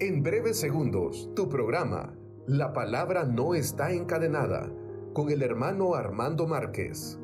En breves segundos, tu programa, La Palabra No Está Encadenada, con el hermano Armando Márquez.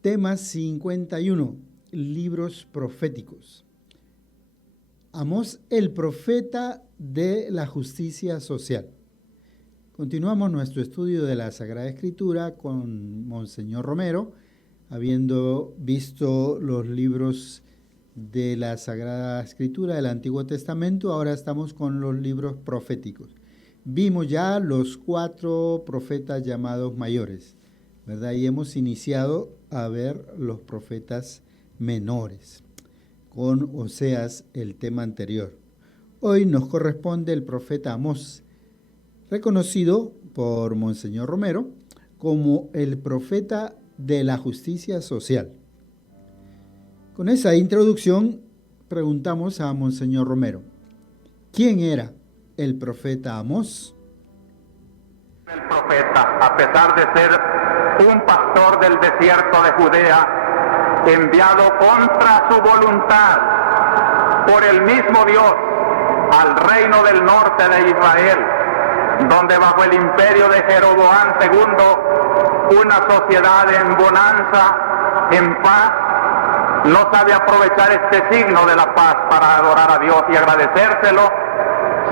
Tema 51. Libros proféticos. Amós, el profeta de la justicia social. Continuamos nuestro estudio de la Sagrada Escritura con Monseñor Romero, habiendo visto los libros de la Sagrada Escritura del Antiguo Testamento. Ahora estamos con los libros proféticos. Vimos ya los 4 profetas llamados mayores, ¿verdad? Y hemos iniciado a ver los profetas menores, con Oseas, el tema anterior. Hoy nos corresponde el profeta Amós, reconocido por Monseñor Romero como el profeta de la justicia social. Con esa introducción preguntamos a Monseñor Romero, ¿quién era el profeta Amós? El profeta, a pesar de ser un pastor del desierto de Judea, enviado contra su voluntad por el mismo Dios al reino del norte de Israel, donde bajo el imperio de Jeroboam II, una sociedad en bonanza, en paz, no sabe aprovechar este signo de la paz para adorar a Dios y agradecérselo,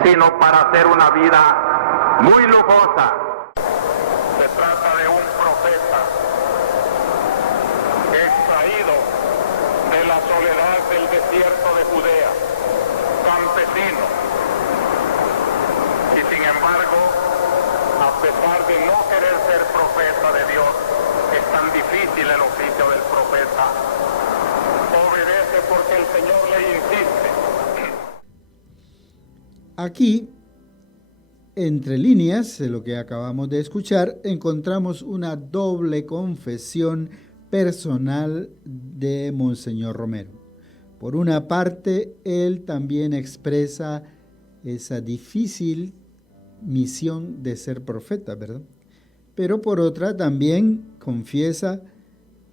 sino para hacer una vida muy lujosa. Se trata de un profeta extraído de la soledad del desierto de Judea, campesino. Y sin embargo, a pesar de no querer ser profeta de Dios, es tan difícil el oficio del profeta. Obedece porque el Señor le insiste. Aquí, entre líneas de lo que acabamos de escuchar, encontramos una doble confesión personal de Monseñor Romero. Por una parte, él también expresa esa difícil misión de ser profeta, ¿verdad? Pero por otra, también confiesa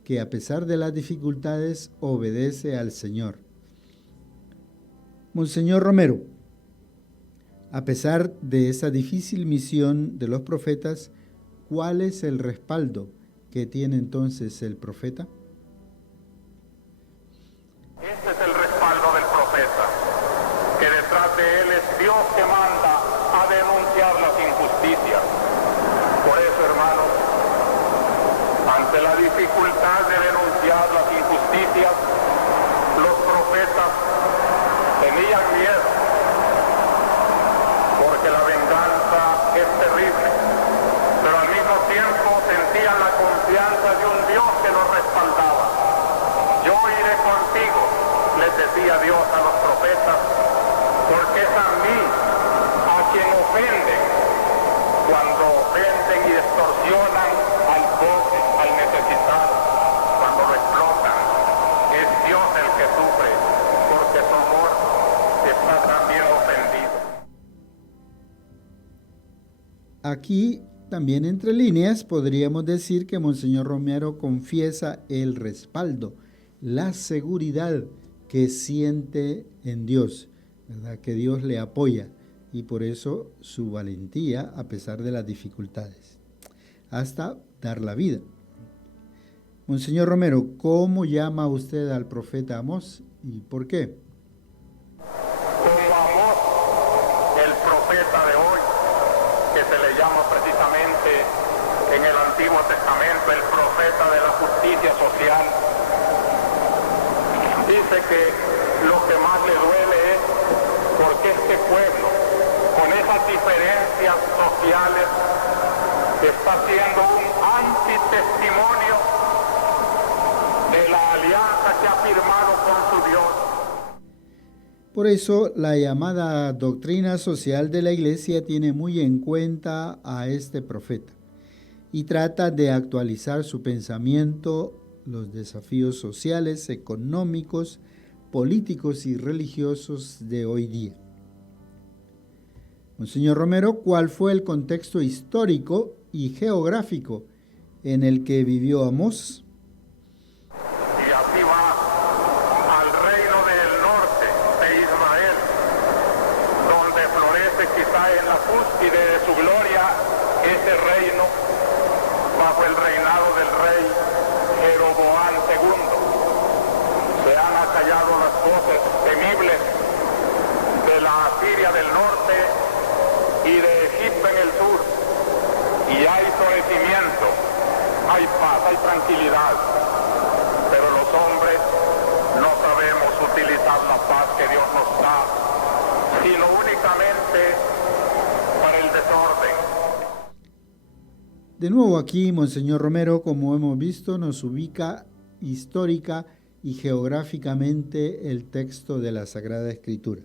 que a pesar de las dificultades, obedece al Señor. Monseñor Romero, a pesar de esa difícil misión de los profetas, ¿cuál es el respaldo que tiene entonces el profeta? Este es el respaldo del profeta, que detrás de él es Dios que manda a denunciar las injusticias. Por eso, hermanos, ante la dificultad de denunciar las injusticias, los profetas tenían miedo, porque la venganza es terrible, pero al mismo tiempo sentían la confianza de un Dios que los respaldaba. Yo iré contigo, les decía Dios a los profetas, porque es a mí a quien ofenden cuando ofenden y extorsionan al pobre, al necesitado, cuando lo explotan. Es Dios el que sufre, porque su amor está también ofendido. Aquí, también entre líneas, podríamos decir que Monseñor Romero confiesa el respaldo, la seguridad que siente en Dios, ¿verdad? Que Dios le apoya, y por eso su valentía a pesar de las dificultades, hasta dar la vida. Monseñor Romero, ¿cómo llama usted al profeta Amós y por qué? Como Amós, el profeta de hoy, que se le llama precisamente en el Antiguo Testamento el profeta de la justicia social, dice que lo que más le duele es porque este pueblo, con esas diferencias sociales, está siendo un antitestimonio de la alianza que ha firmado con su Dios. Por eso, la llamada doctrina social de la Iglesia tiene muy en cuenta a este profeta y trata de actualizar su pensamiento, los desafíos sociales, económicos, políticos y religiosos de hoy día. Monseñor Romero, ¿cuál fue el contexto histórico y geográfico en el que vivió Amós? paz hay tranquilidad, pero los hombres no sabemos utilizar la paz que Dios nos da, sino únicamente para el desorden. De nuevo aquí, Monseñor Romero, como hemos visto, nos ubica histórica y geográficamente el texto de la Sagrada Escritura.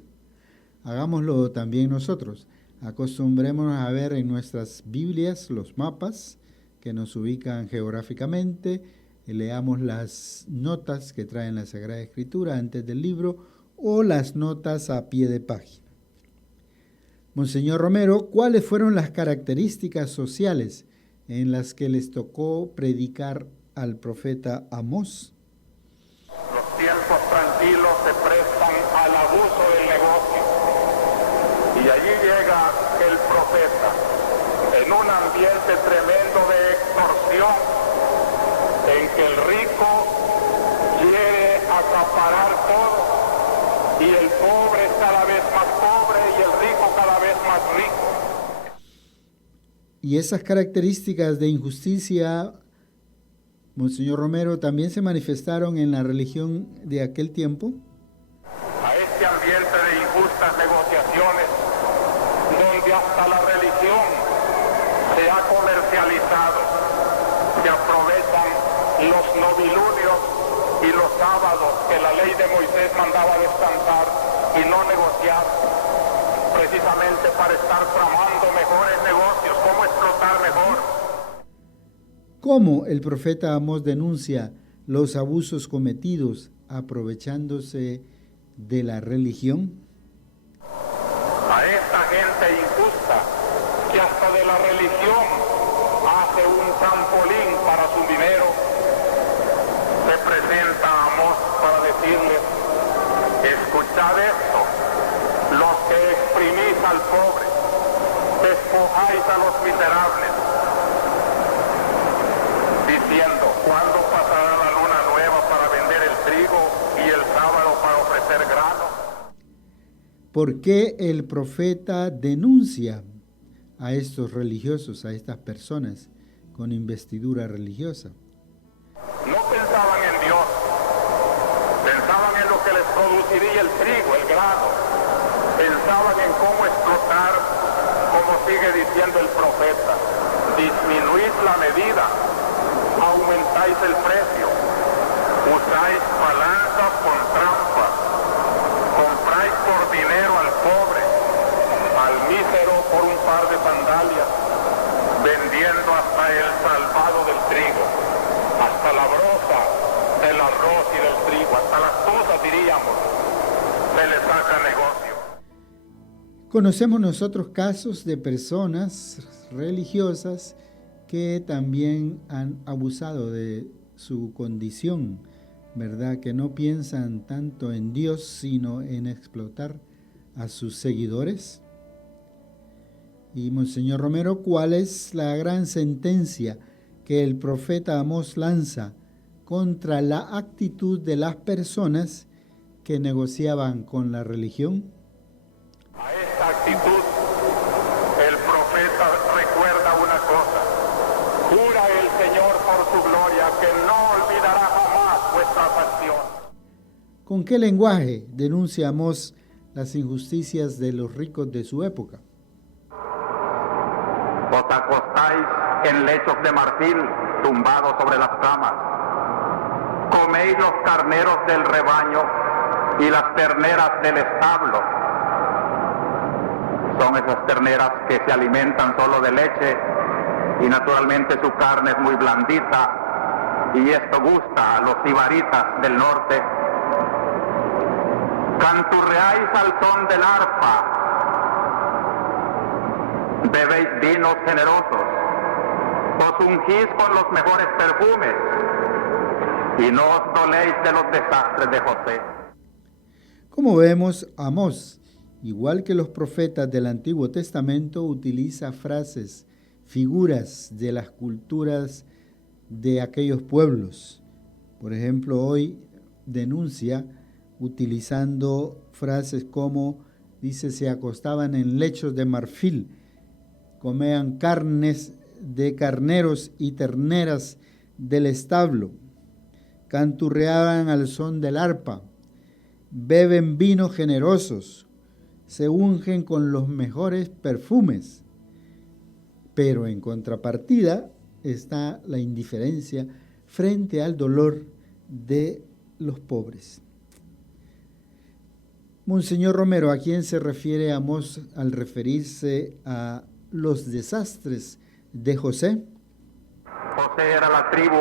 Hagámoslo también nosotros. Acostumbrémonos a ver en nuestras Biblias los mapas que nos ubican geográficamente, leamos las notas que traen la Sagrada Escritura antes del libro o las notas a pie de página. Monseñor Romero, ¿cuáles fueron las características sociales en las que les tocó predicar al profeta Amós? Los tiempos tranquilos se prestan al abuso del negocio y allí llega el profeta en un ambiente tremendo de extorsión en que el rico quiere acaparar todo y el pobre es cada vez más pobre y el rico cada vez más rico. Y esas características de injusticia, Monseñor Romero, ¿también se manifestaron en la religión de aquel tiempo? A este ambiente de injustas negociaciones, donde hasta la religión se ha comercializado, se aprovechan los novilunios y los sábados que la ley de Moisés mandaba descansar y no negociar, precisamente para estar tramando mejores negocios, cómo explotar mejor. ¿Cómo el profeta Amós denuncia los abusos cometidos aprovechándose de la religión? A esta gente injusta que hasta de la religión hace un trampolín para su dinero, se presenta Amós para decirles: escuchad esto, los que exprimís al pobre, despojáis a los miserables, diciendo: ¿cuándo pasará la luna nueva para vender el trigo y el sábado para ofrecer grano? ¿Por qué el profeta denuncia a estos religiosos, a estas personas con investidura religiosa? No pensaban en Dios, pensaban en lo que les produciría el trigo, el grano, pensaban en cómo explotar, como sigue diciendo el profeta: disminuís la medida, aumentáis el precio, usáis balanzas con trampa, compráis por dinero al pobre, al mísero por un par de sandalias, vendiendo hasta el salvado del trigo, hasta la broza del arroz y del trigo, hasta las cosas, diríamos, se les saca negocio. Conocemos nosotros casos de personas religiosas que también han abusado de su condición, ¿verdad? Que no piensan tanto en Dios, sino en explotar a sus seguidores. Y Monseñor Romero, ¿cuál es la gran sentencia que el profeta Amós lanza contra la actitud de las personas que negociaban con la religión? A esta actitud, el profeta recuerda una cosa: jura el Señor por su gloria que no olvidará jamás vuestras acciones. ¿Con qué lenguaje denuncia Amós las injusticias de los ricos de su época? Os acostáis en lechos de marfil, tumbados sobre las camas. Coméis los carneros del rebaño y las terneras del establo. Son esas terneras que se alimentan solo de leche y naturalmente su carne es muy blandita y esto gusta a los sibaritas del norte. Canturreáis al son del arpa, bebéis vinos generosos, os ungís con los mejores perfumes y no os doléis de los desastres de José. Como vemos, Amós, igual que los profetas del Antiguo Testamento, utiliza frases, figuras de las culturas de aquellos pueblos. Por ejemplo, hoy denuncia utilizando frases como, dice, se acostaban en lechos de marfil, comían carnes de carneros y terneras del establo, canturreaban al son del arpa, beben vinos generosos, se ungen con los mejores perfumes. Pero en contrapartida está la indiferencia frente al dolor de los pobres. Monseñor Romero, ¿a quién se refiere Amós al referirse a los desastres de José? José era la tribu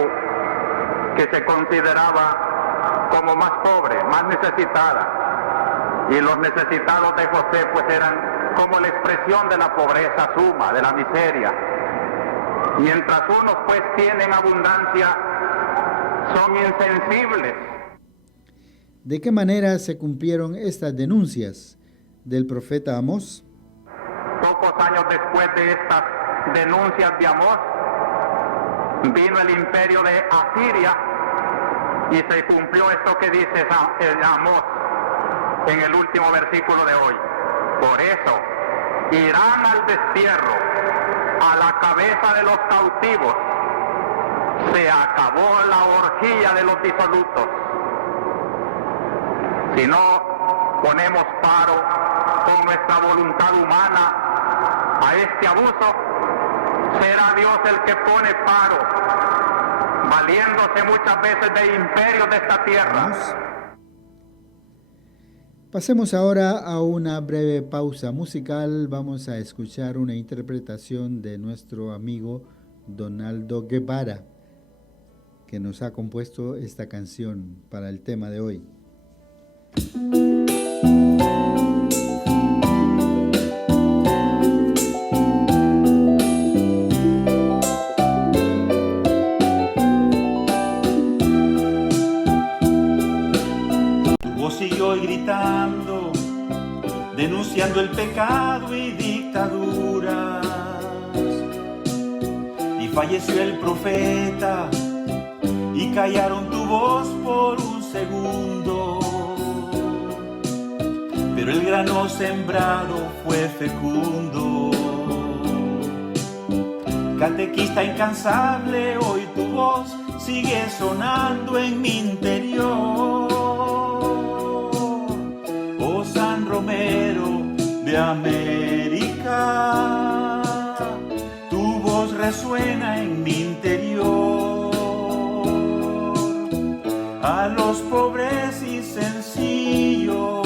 que se consideraba como más pobre, más necesitada. Y los necesitados de José pues eran como la expresión de la pobreza suma, de la miseria. Mientras unos pues tienen abundancia, son insensibles. ¿De qué manera se cumplieron estas denuncias del profeta Amós? Pocos años después de estas denuncias de Amós, vino el imperio de Asiria y se cumplió esto que dice Amós en el último versículo de hoy. Por eso, irán al destierro, a la cabeza de los cautivos. Se acabó la orgía de los disolutos. Si no ponemos paro con nuestra voluntad humana a este abuso, será Dios el que pone paro, valiéndose muchas veces de imperios de esta tierra. Pasemos ahora a una breve pausa musical. Vamos a escuchar una interpretación de nuestro amigo Donaldo Guevara, que nos ha compuesto esta canción para el tema de hoy. Siguió gritando, denunciando el pecado y dictaduras. Y falleció el profeta y callaron tu voz por un segundo. Pero el grano sembrado fue fecundo. Catequista incansable, hoy tu voz sigue sonando en mi interior. San Romero de América, tu voz resuena en mi interior. A los pobres y sencillos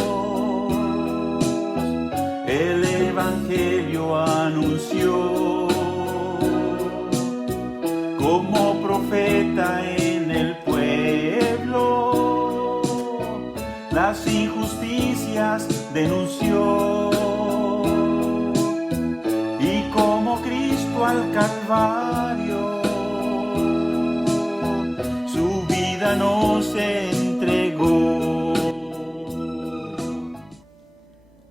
el Evangelio anunció. Como profeta en el pueblo, las injusticias denunció, y como Cristo al Calvario su vida nos entregó.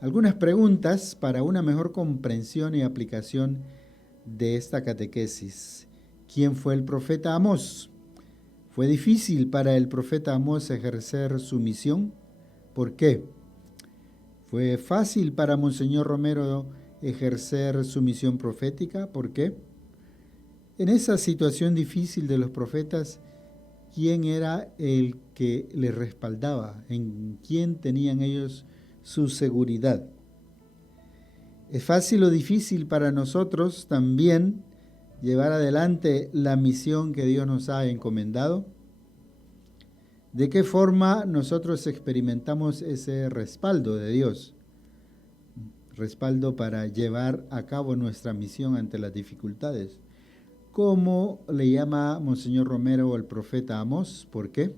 Algunas preguntas para una mejor comprensión y aplicación de esta catequesis. ¿Quién fue el profeta Amós? ¿Fue difícil para el profeta Amós ejercer su misión? ¿Por qué? ¿Fue fácil para Monseñor Romero ejercer su misión profética? ¿Por qué? En esa situación difícil de los profetas, ¿quién era el que les respaldaba? ¿En quién tenían ellos su seguridad? ¿Es fácil o difícil para nosotros también llevar adelante la misión que Dios nos ha encomendado? ¿De qué forma nosotros experimentamos ese respaldo de Dios? Respaldo para llevar a cabo nuestra misión ante las dificultades. ¿Cómo le llama Monseñor Romero al profeta Amós? ¿Por qué?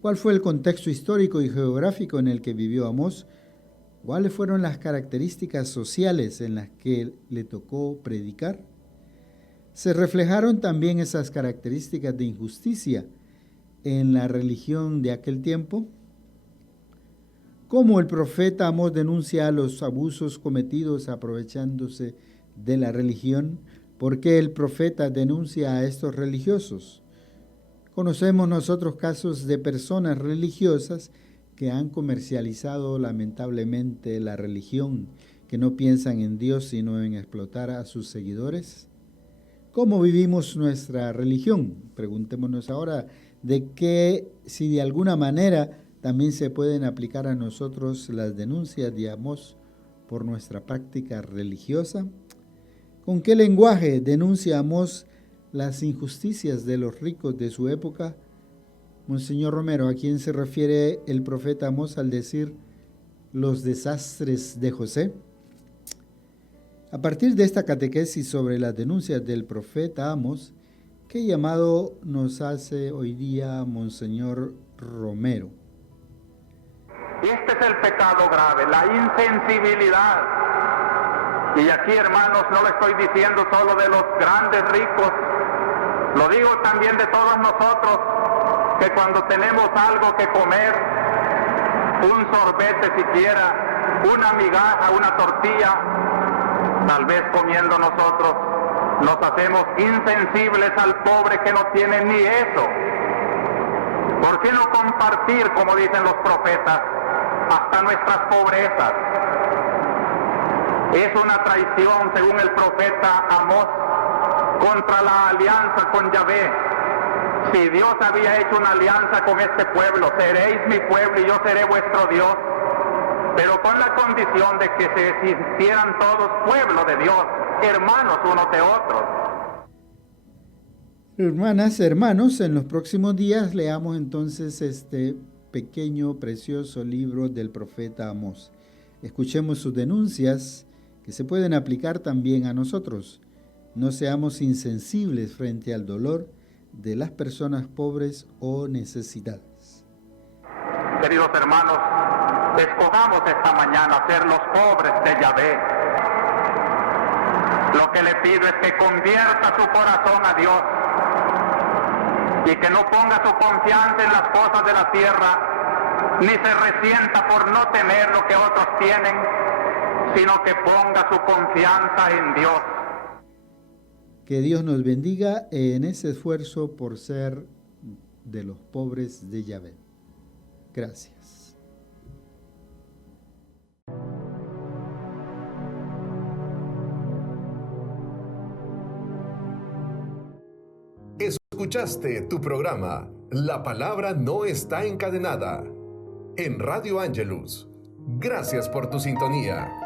¿Cuál fue el contexto histórico y geográfico en el que vivió Amós? ¿Cuáles fueron las características sociales en las que le tocó predicar? ¿Se reflejaron también esas características de injusticia en la religión de aquel tiempo? ¿Cómo el profeta Amós denuncia los abusos cometidos aprovechándose de la religión? ¿Por qué el profeta denuncia a estos religiosos? Conocemos nosotros casos de personas religiosas que han comercializado lamentablemente la religión, que no piensan en Dios sino en explotar a sus seguidores. ¿Cómo vivimos nuestra religión? Preguntémonos ahora si de alguna manera también se pueden aplicar a nosotros las denuncias de Amós por nuestra práctica religiosa. ¿Con qué lenguaje denuncia Amós las injusticias de los ricos de su época? Monseñor Romero, ¿a quién se refiere el profeta Amós al decir los desastres de José? A partir de esta catequesis sobre las denuncias del profeta Amós, ¿qué llamado nos hace hoy día Monseñor Romero? Este es el pecado grave, la insensibilidad. Y aquí, hermanos, no lo estoy diciendo solo de los grandes ricos, lo digo también de todos nosotros, que cuando tenemos algo que comer, un sorbete siquiera, una migaja, una tortilla, tal vez comiendo nosotros, nos hacemos insensibles al pobre que no tiene ni eso. ¿Por qué no compartir, como dicen los profetas, hasta nuestras pobrezas? Es una traición, según el profeta Amós, contra la alianza con Yahvé. Si Dios había hecho una alianza con este pueblo, seréis mi pueblo y yo seré vuestro Dios, pero con la condición de que se hicieran todos pueblo de Dios, hermanos unos de otros. Hermanas, hermanos, en los próximos días leamos entonces este pequeño, precioso libro del profeta Amós. Escuchemos sus denuncias que se pueden aplicar también a nosotros. No seamos insensibles frente al dolor de las personas pobres o necesitadas. Queridos hermanos, escojamos esta mañana ser los pobres de Yahvé. Lo que le pido es que convierta su corazón a Dios y que no ponga su confianza en las cosas de la tierra, ni se resienta por no tener lo que otros tienen, sino que ponga su confianza en Dios. Que Dios nos bendiga en ese esfuerzo por ser de los pobres de Yahvé. Gracias. Escuchaste tu programa La Palabra No Está Encadenada en Radio Ángelus. Gracias por tu sintonía.